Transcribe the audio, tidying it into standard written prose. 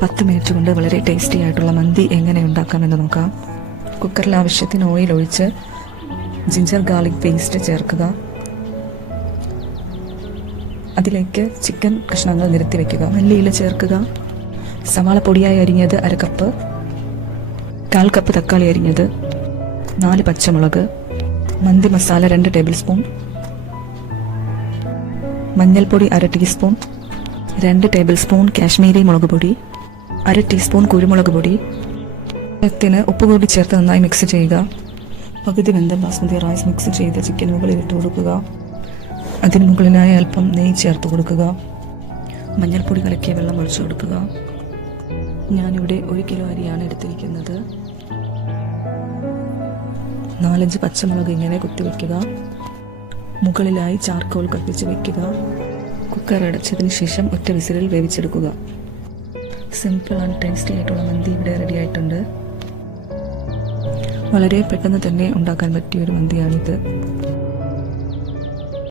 10 minute കൊണ്ട് വളരെ tasty ആയിട്ടുള്ള മന്തി എങ്ങനെ ഉണ്ടാക്കാമെന്ന് നോക്കാം. കുക്കറിൽ ആവശ്യത്തിന് ഓയിൽ ഒഴിച്ച് ജിഞ്ചർ ഗാർലിക് പേസ്റ്റ് ചേർക്കുക. അതിലേക്ക് ചിക്കൻ കഷ്ണങ്ങൾ നിരത്തി വയ്ക്കുക. മല്ലിയില ചേർക്കുക. സവാള പൊടിയായി അരിഞ്ഞത് 1/2 കപ്പ്, 1/4 കപ്പ് തക്കാളി അരിഞ്ഞത്, 4 പച്ചമുളക്, മന്തി മസാല 2 ടേബിൾ സ്പൂൺ, മഞ്ഞൾപ്പൊടി 1/2 ടീസ്പൂൺ, 2 ടേബിൾ സ്പൂൺ കാശ്മീരി മുളക് പൊടി, 1/2 ടീസ്പൂൺ കുരുമുളക് പൊടി. ത്തിന് ഉപ്പ് കൂടി ചേർത്ത് നന്നായി മിക്സ് ചെയ്യുക. പകുതി വെന്ത ബാസ്മതി റൈസ് മിക്സ് ചെയ്ത് ചിക്കൻ മുകളിൽ ഇട്ട് കൊടുക്കുക. അതിന് മുകളിലായി അല്പം നെയ്യ് ചേർത്ത് കൊടുക്കുക. മഞ്ഞൾപ്പൊടി കലക്കിയ വെള്ളം ഒഴിച്ചു കൊടുക്കുക. ഞാനിവിടെ 1 കിലോ അരിയാണ് എടുത്തിരിക്കുന്നത്. 4-5 പച്ചമുളക് ഇങ്ങനെ കുത്തിവെക്കുക. മുകളിലായി ചാർക്കോൾ കത്തിച്ച് വയ്ക്കുക. കുക്കർ അടച്ചതിന് ശേഷം ഒറ്റ വിസിലിൽ വേവിച്ചെടുക്കുക. സിമ്പിൾ ആൻഡ് ടേസ്റ്റി ആയിട്ടുള്ള മന്തി ഇവിടെ റെഡി ആയിട്ടുണ്ട്. വളരെ പെട്ടെന്ന് തന്നെ ഉണ്ടാക്കാൻ പറ്റിയ ഒരു മന്തിയാണിത്.